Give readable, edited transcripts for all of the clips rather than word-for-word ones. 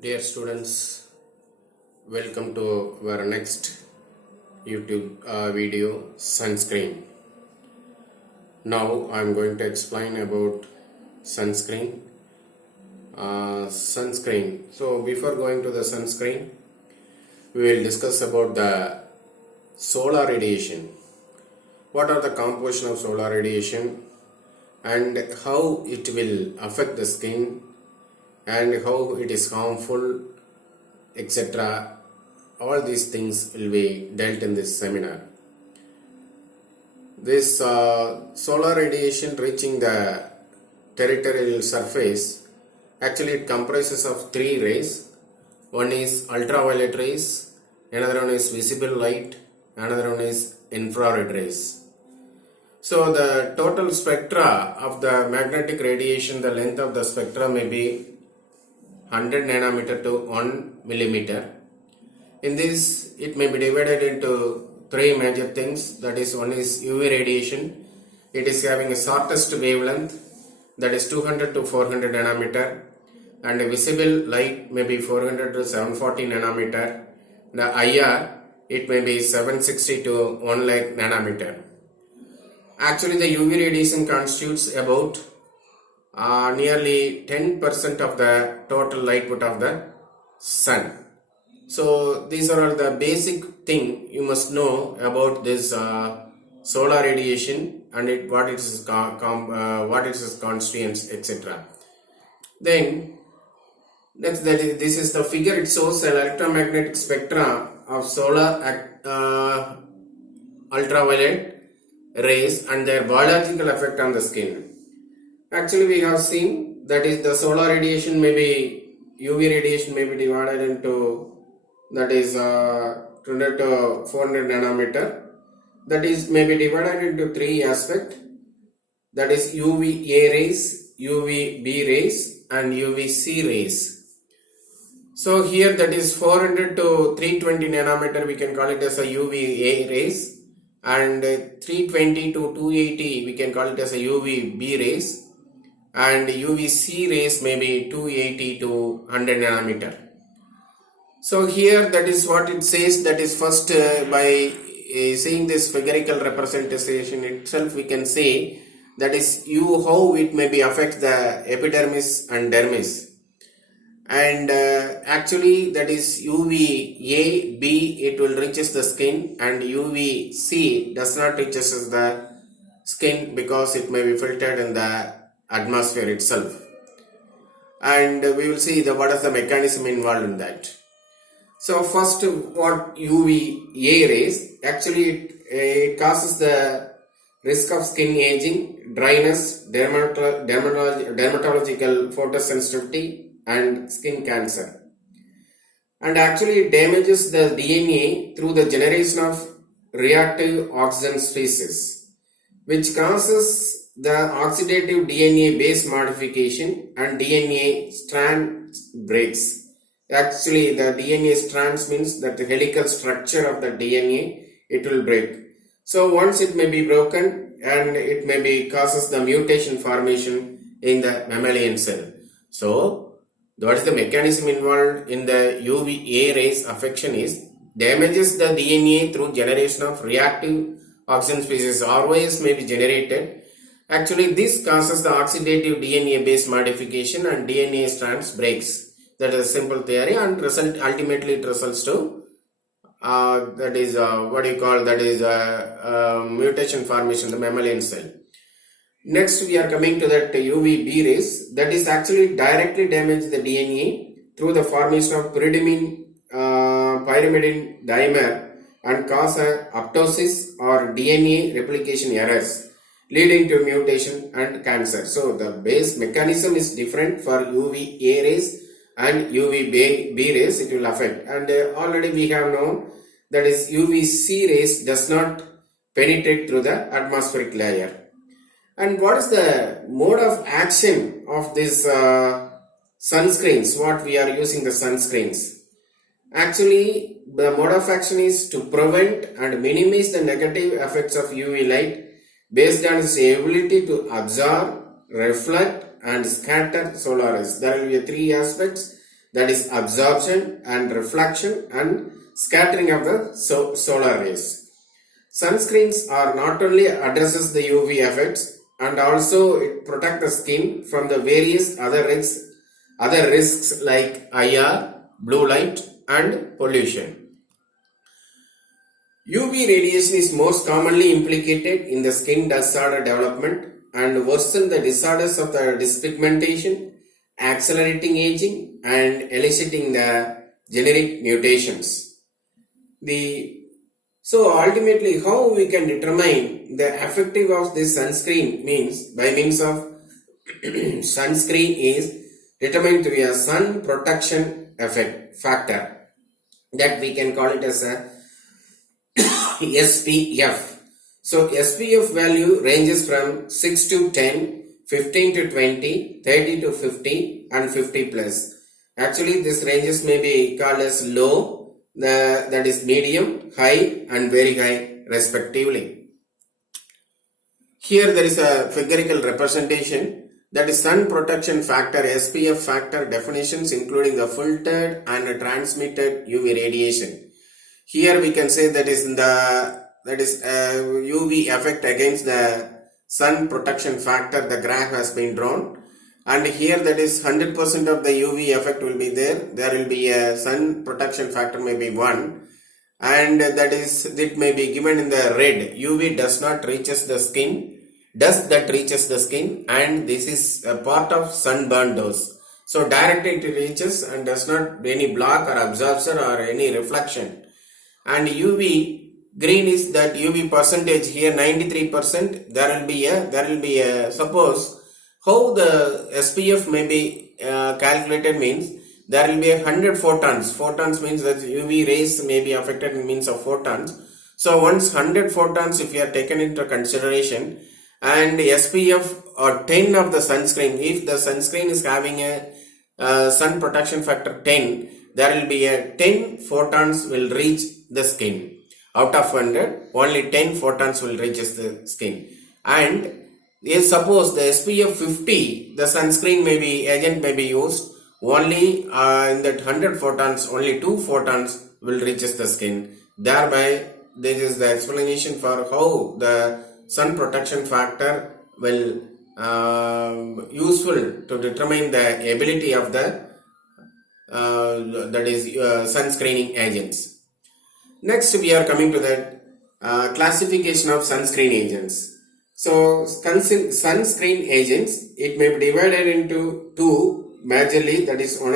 Dear students, welcome to our next YouTube video, Sunscreen. Now I am going to explain about sunscreen. Sunscreen. So before going to the sunscreen, we will discuss about the solar radiation. What are the composition of solar radiation and how it will affect the skin and how it is harmful, etc. All these things will be dealt in this seminar. This solar radiation reaching the terrestrial surface, actually it comprises of three rays. One is ultraviolet rays, another one is visible light, another one is infrared rays. So the total spectra of the magnetic radiation, the length of the spectra may be 100 nanometer to 1 millimeter. In this, it may be divided into three major things. That is, one is UV radiation. It is having a shortest wavelength, that is 200 to 400 nanometer, and a visible light may be 400 to 740 nanometer. The IR, it may be 760 to 1 lakh nanometer. Actually, the UV radiation constitutes about nearly 10% of the total output of the sun. So these are all the basic thing you must know about this solar radiation and what its constituents, etc. Then next, this is the figure. It shows an electromagnetic spectra of solar ultraviolet rays and their biological effect on the skin. Actually, we have seen that is the solar radiation may be UV radiation may be divided into, that is 200 to 400 nanometer. That is may be divided into three aspects. That is UVA rays, UVB rays, and UVC rays. So here that is 400 to 320 nanometer. We can call it as a UVA rays, and 320 to 280 we can call it as a UVB rays. And UVC rays may be 280 to 100 nanometer. So here that is what it says. That is first by seeing this figurical representation itself, we can say that is how it may be affect the epidermis and dermis. And actually that is UVA, B, it will reaches the skin, and UVC does not reaches the skin because it may be filtered in the atmosphere itself. And we will see what is the mechanism involved in that. So first, what UVA rays, actually it causes the risk of skin aging, dryness, dermatological photosensitivity, and skin cancer. And actually it damages the DNA through the generation of reactive oxygen species, which causes the oxidative DNA base modification and DNA strand breaks. Actually, the DNA strands means that the helical structure of the DNA, it will break. So once it may be broken, and it may be causes the mutation formation in the mammalian cell. So what is the mechanism involved in the UVA rays affection is damages the DNA through generation of reactive oxygen species. ROS may be generated. Actually, this causes the oxidative DNA base modification and DNA strands breaks. That is a simple theory, and ultimately it results to that is mutation formation in the mammalian cell. Next, we are coming to that UVB rays. That is actually directly damage the DNA through the formation of pyrimidine dimer and cause apoptosis or DNA replication errors, leading to mutation and cancer. So the base mechanism is different for UVA rays and UVB rays. It will affect, and already we have known that is UVC rays does not penetrate through the atmospheric layer. And what is the mode of action of this sunscreens? What we are using the sunscreens? Actually, the mode of action is to prevent and minimize the negative effects of UV light based on its ability to absorb, reflect, and scatter solar rays. There will be three aspects. that is absorption and reflection and scattering of the solar rays. Sunscreens are not only addresses the UV effects and also it protect the skin from the various other risks like IR, blue light and pollution. UV radiation is most commonly implicated in the skin disorder development and worsen the disorders of the dyspigmentation, accelerating aging and eliciting the genetic mutations. So ultimately how we can determine the effective of this sunscreen means by means of sunscreen is determined to be a sun protection effect factor that we can call it as a SPF. So SPF value ranges from 6 to 10, 15 to 20, 30 to 50 and 50 plus. Actually this ranges may be called as low, that is medium, high and very high respectively. Here there is a figurical representation that is sun protection factor SPF factor definitions including the filtered and transmitted UV radiation. Here we can say that is UV effect against the sun protection factor, the graph has been drawn. And here that is 100% of the UV effect will be there. There will be a sun protection factor may be 1. And that is, it may be given in the red. UV does not reaches the skin. Dust that reaches the skin. And this is a part of sunburn dose. So directly it reaches and does not any block or absorption or any reflection. And UV green is that UV percentage here 93%. There will be a suppose how the SPF may be calculated means there will be 100 photons. Photons means that UV rays may be affected in means of photons. So once 100 photons if you are taken into consideration and SPF or 10 of the sunscreen, if the sunscreen is having a sun protection factor 10, there will be a 10 photons will reach the skin. Out of 100, only 10 photons will reach the skin. And if suppose the SPF 50, the sunscreen agent may be used, only in that 100 photons, only 2 photons will reach the skin. Thereby, this is the explanation for how the sun protection factor will useful to determine the ability of the sunscreening agents. Next, we are coming to the classification of sunscreen agents. So sunscreen agents, it may be divided into two majorly, that is one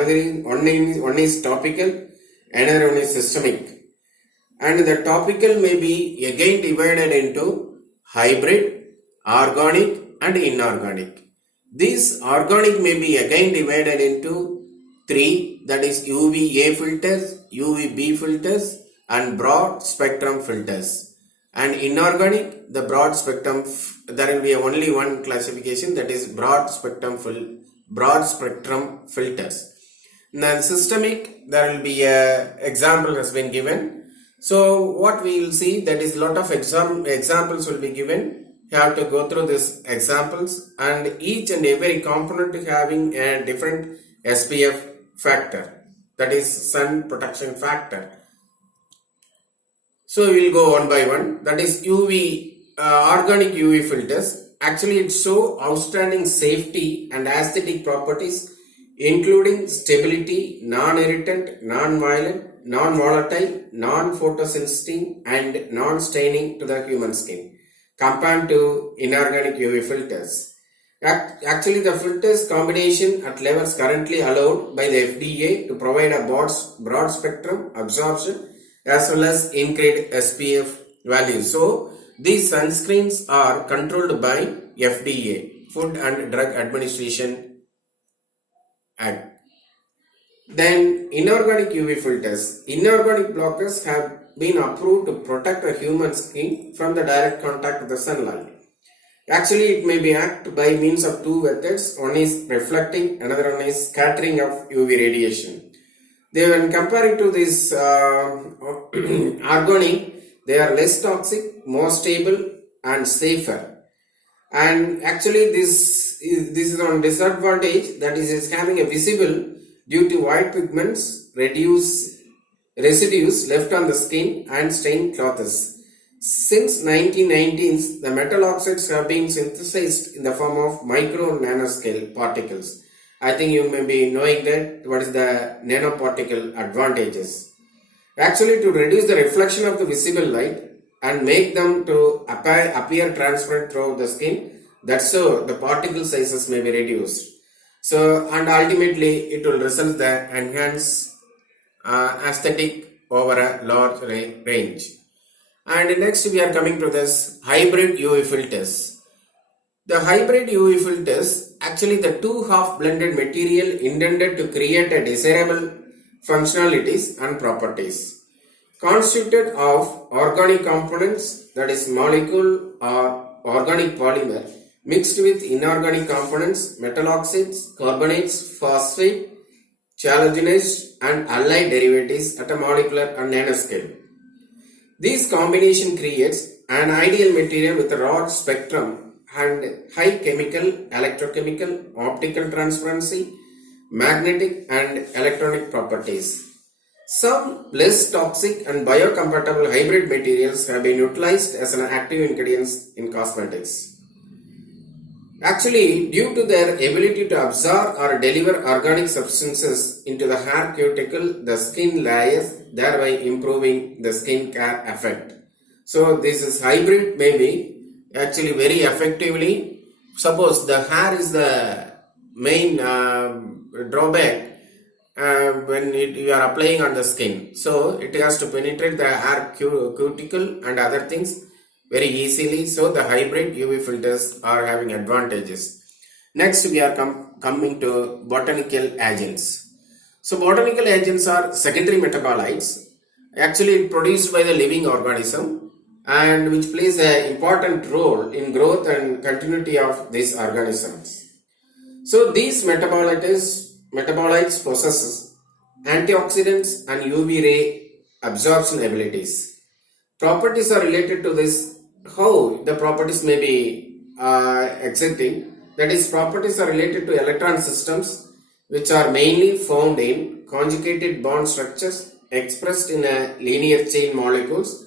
is topical, another one is systemic. And the topical may be again divided into hybrid, organic and inorganic. These organic may be again divided into three, that is UVA filters, UVB filters and broad spectrum filters. And inorganic, the broad spectrum, there will be only one classification, that is broad spectrum filters. Now systemic, there will be a example has been given. So what we will see, that is lot of examples will be given. You have to go through these examples and each and every component having a different SPF factor, that is sun protection factor. So we will go one by one. That is organic UV filters. Actually it show outstanding safety and aesthetic properties including stability, non-irritant, non-violent, non-volatile, non-photosensitive and non-staining to the human skin compared to inorganic UV filters. Actually the filters combination at levels currently allowed by the FDA to provide a broad spectrum absorption as well as increased SPF values. So these sunscreens are controlled by FDA, Food and Drug Administration Act. Then inorganic UV filters. Inorganic blockers have been approved to protect the human skin from the direct contact with the sunlight. Actually it may be acted by means of two methods. One is reflecting, another one is scattering of UV radiation. When comparing to this organic, they are less toxic, more stable and safer. And actually this is on disadvantage, that is having a visible due to white pigments, reduce residues left on the skin and stained clothes. Since 1990s, the metal oxides have been synthesized in the form of micro and nanoscale particles. I think you may be knowing that what is the nanoparticle advantages. Actually, to reduce the reflection of the visible light and make them to appear transparent throughout the skin, that's so the particle sizes may be reduced. So, and ultimately it will result the enhance aesthetic over a large range. And next we are coming to this hybrid UV filters. The hybrid UV filters, actually the two half blended material intended to create a desirable functionalities and properties. Constituted of organic components, that is molecule or organic polymer, mixed with inorganic components, metal oxides, carbonates, phosphate, halogenized and allied derivatives at a molecular and nanoscale. This combination creates an ideal material with a broad spectrum and high chemical, electrochemical, optical transparency, magnetic and electronic properties. Some less toxic and biocompatible hybrid materials have been utilized as an active ingredients in cosmetics. Actually, due to their ability to absorb or deliver organic substances into the hair cuticle, the skin layers, thereby improving the skin care effect. So, this is hybrid maybe actually very effectively. Suppose the hair is the main drawback when you are applying on the skin. So, it has to penetrate the hair cuticle and other things very easily. So the hybrid UV filters are having advantages. Next we are coming to botanical agents. So botanical agents are secondary metabolites actually produced by the living organism and which plays an important role in growth and continuity of these organisms. So these metabolites possess antioxidants and UV ray absorption abilities. Properties are related to this. How the properties may be exciting, that is properties are related to electron systems which are mainly found in conjugated bond structures expressed in a linear chain molecules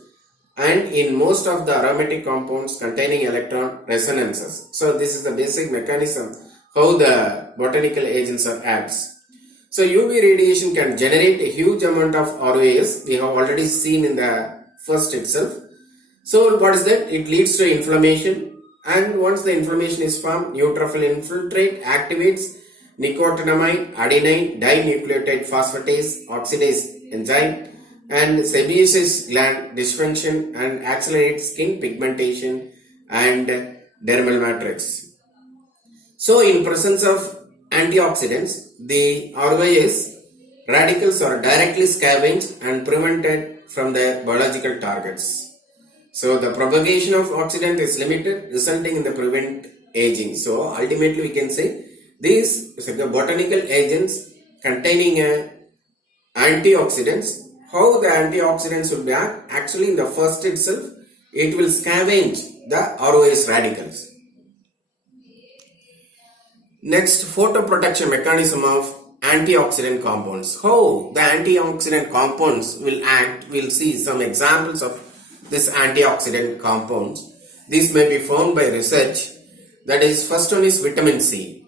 and in most of the aromatic compounds containing electron resonances. So this is the basic mechanism how the botanical agents are acts. So UV radiation can generate a huge amount of ROAs, we have already seen in the first itself. So what is that? It leads to inflammation, and once the inflammation is formed, neutrophil infiltrate activates nicotinamide adenine dinucleotide phosphatase oxidase enzyme and sebaceous gland dysfunction and accelerates skin pigmentation and dermal matrix. So in presence of antioxidants, the ROAS radicals are directly scavenged and prevented from the biological targets. So the propagation of oxidant is limited, resulting in the prevent aging. So ultimately we can say these botanical agents containing antioxidants. How the antioxidants will be act? Actually in the first itself, it will scavenge the ROS radicals. Next, photoprotection mechanism of antioxidant compounds. How the antioxidant compounds will act, we'll see some examples of this antioxidant compounds. These may be found by research. That is, first one is vitamin C.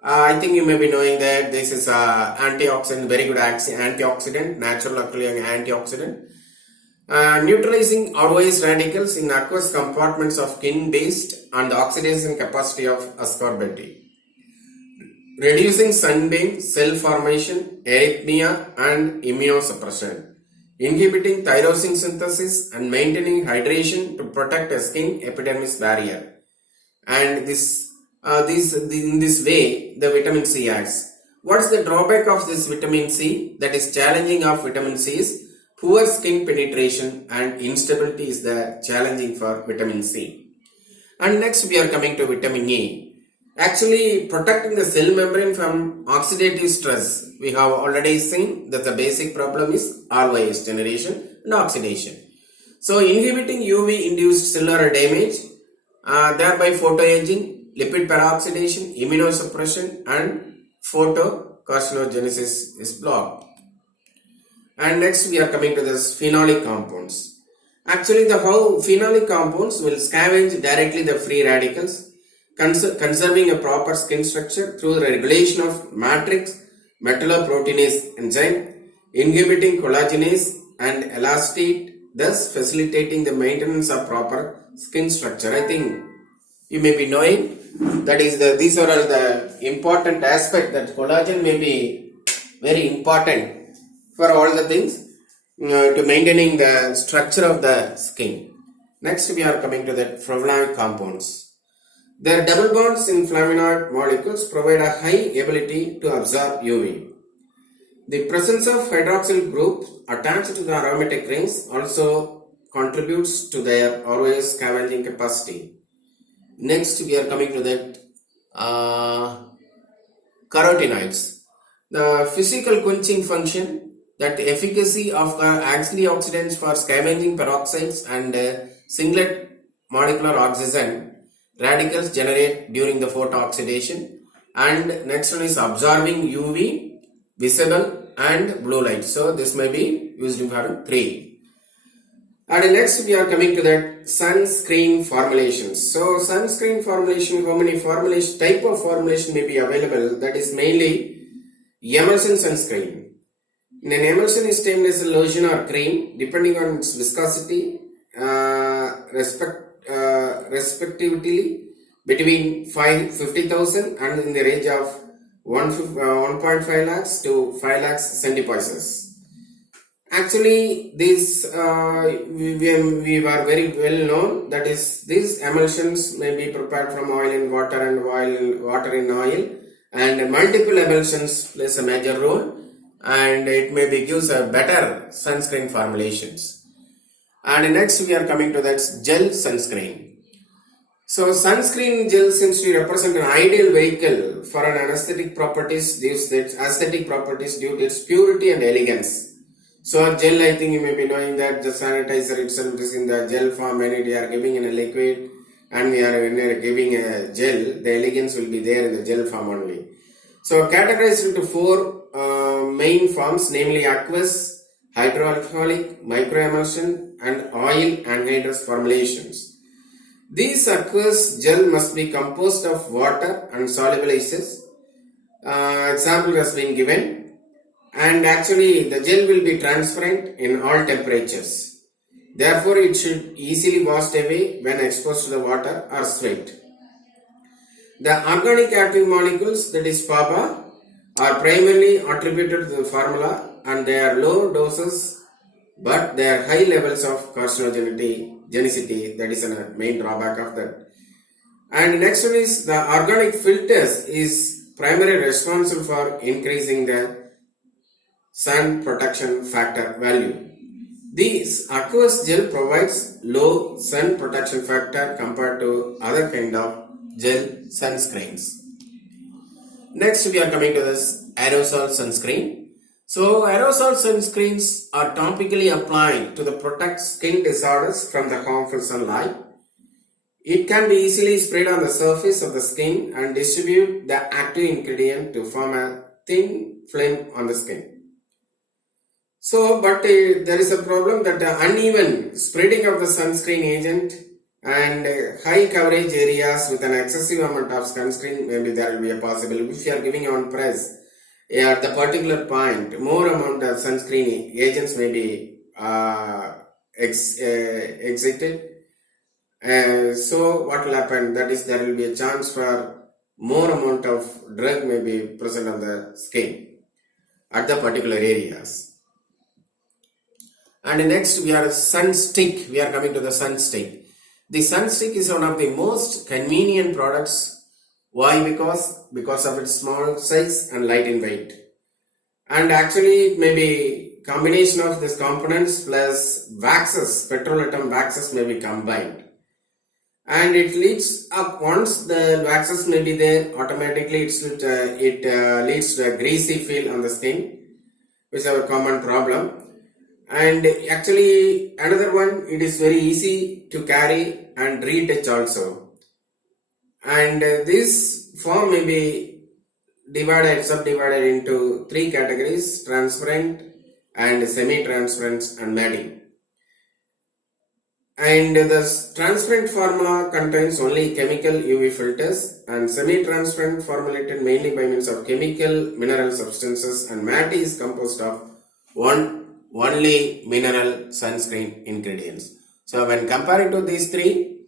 I think you may be knowing that this is a antioxidant, very good antioxidant, natural occurring antioxidant. Neutralizing ROS radicals in aqueous compartments of skin based on the oxidation capacity of ascorbate. Reducing sunburn, cell formation, arrhythmia and immunosuppression. Inhibiting tyrosine synthesis and maintaining hydration to protect a skin epidermis barrier. And in this way, the vitamin C acts. What is the drawback of this vitamin C? That is challenging of vitamin C is poor skin penetration and instability is the challenging for vitamin C. And next we are coming to vitamin E. Actually protecting the cell membrane from oxidative stress. We have already seen that the basic problem is ROS generation and oxidation. So inhibiting UV induced cellular damage, thereby photoaging, lipid peroxidation, immunosuppression and carcinogenesis is blocked. And next we are coming to this phenolic compounds. Actually, the how phenolic compounds will scavenge directly the free radicals, conserving a proper skin structure through the regulation of matrix metalloproteinase enzyme, inhibiting collagenase and elastate, thus facilitating the maintenance of proper skin structure. I think you may be knowing that is these are all the important aspect that collagen may be very important for all the things to maintaining the structure of the skin. Next we are coming to the flavonoid compounds. Their double bonds in flavonoid molecules provide a high ability to absorb UV. The presence of hydroxyl group attached to the aromatic rings also contributes to their always scavenging capacity. Next we are coming to that carotenoids. The physical quenching function, that efficacy of antioxidants for scavenging peroxides and singlet molecular oxygen radicals generate during the photooxidation. And next one is absorbing UV, visible and blue light. So this may be used for 3. And next we are coming to that sunscreen formulations. So sunscreen formulation, how many formulation type of formulation may be available? That is mainly emulsion sunscreen. In an emulsion is termed as a lotion or cream depending on its viscosity respectively between 50,000 and in the range of 1.5 lakhs to 5 lakhs centipoises. Actually, this we were very well known, that is these emulsions may be prepared from oil in water and water in oil, and multiple emulsions plays a major role, and it may be gives a better sunscreen formulations. And next we are coming to that gel sunscreen. So sunscreen gel seems to represent an ideal vehicle for an aesthetic properties due to its purity and elegance. So gel, I think you may be knowing that the sanitizer itself is in the gel form. When we are giving in a liquid and we are giving a gel, the elegance will be there in the gel form only. So categorized into 4 main forms, namely aqueous, hydroalcoholic, microemulsion and oil anhydrous formulations. These aqueous gel must be composed of water and soluble acids. Example has been given. And actually the gel will be transparent in all temperatures. Therefore, it should easily wash away when exposed to the water or sweat. The organic active molecules, that is PABA, are primarily attributed to the formula, and they are low doses but they are high levels of carcinogenicity. That is a main drawback of that. And next one is the organic filters is primarily responsible for increasing the sun protection factor value. This aqueous gel provides low sun protection factor compared to other kind of gel sunscreens. Next we are coming to this aerosol sunscreen. So aerosol sunscreens are topically applied to the protect skin disorders from the harmful sunlight. It can be easily sprayed on the surface of the skin and distribute the active ingredient to form a thin film on the skin. So, but there is a problem that the uneven spreading of the sunscreen agent and high coverage areas with an excessive amount of sunscreen, maybe there will be a possible. If you are giving on press at the particular point, more amount of sunscreen agents may be exited. So what will happen? That is, there will be a chance for more amount of drug may be present on the skin at the particular areas. And next we are sun stick. We are coming to the sun stick. The sun stick is one of the most convenient products. Why? Because of its small size and light in weight. And actually it may be combination of these components plus waxes, petrolatum waxes may be combined. And it leads up, once the waxes may be there, automatically it leads to a greasy feel on the skin, which is a common problem. And actually another one, it is very easy to carry and retouch also. And this form may be subdivided into three categories: transparent and semi-transparent and matting. And the transparent formula contains only chemical UV filters, and semi-transparent formulated mainly by means of chemical mineral substances, and matte is composed of only mineral sunscreen ingredients. So when comparing to these three,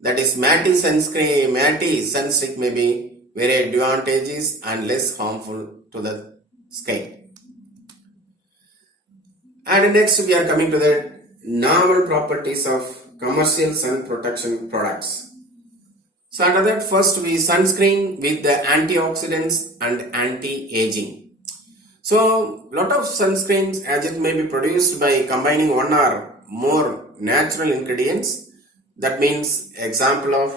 that is matte sunstick may be very advantageous and less harmful to the skin. And next we are coming to the novel properties of commercial sun protection products. So under that, first we sunscreen with the antioxidants and anti-aging. So lot of sunscreens as it may be produced by combining one or more natural ingredients. That means example of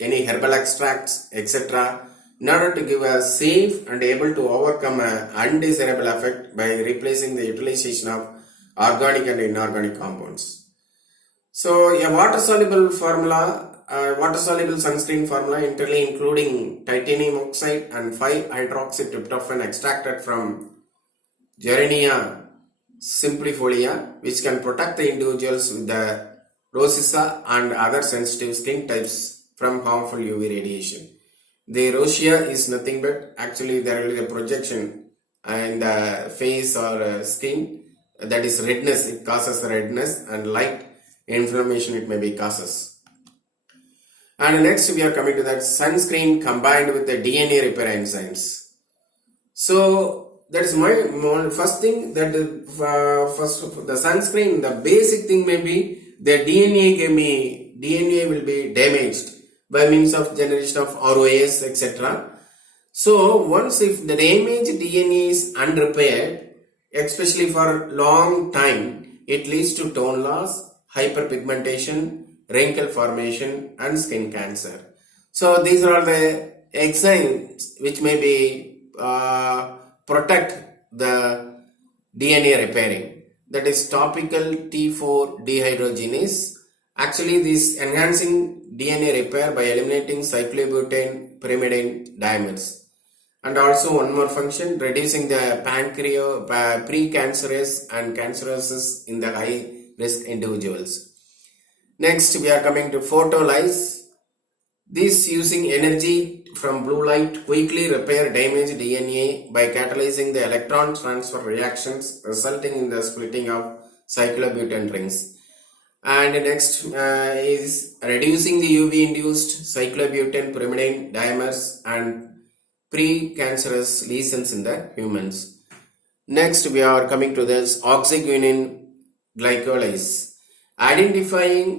any herbal extracts, etc. in order to give a safe and able to overcome an undesirable effect by replacing the utilization of organic and inorganic compounds. So a water-soluble sunscreen formula entirely including titanium oxide and 5-hydroxytryptophan extracted from Gerania simplifolia, which can protect the individuals with the rosacea and other sensitive skin types from harmful UV radiation. The rosacea is nothing but actually there will be a projection in the face or skin, that is redness. It causes redness and light inflammation it may be causes. And next we are coming to that sunscreen combined with the DNA repair enzymes. So that is my first thing, that first the sunscreen, the basic thing may be the DNA will be damaged by means of generation of ROAs, etc. So once if the damaged DNA is unrepaired, especially for long time, it leads to tone loss, hyperpigmentation, wrinkle formation and skin cancer. So these are all the enzymes which may be protect the DNA repairing. That is topical T4 dehydrogenase. Actually this enhancing DNA repair by eliminating cyclobutane pyrimidine dimers. And also one more function, reducing the precancerous and cancerosis in the high risk individuals. Next we are coming to photolysis. This using energy from blue light quickly repair damaged DNA by catalyzing the electron transfer reactions resulting in the splitting of cyclobutane rings. And next is reducing the UV induced cyclobutane pyrimidine dimers and precancerous lesions in the humans. Next we are coming to this oxyguanine glycolase. Identifying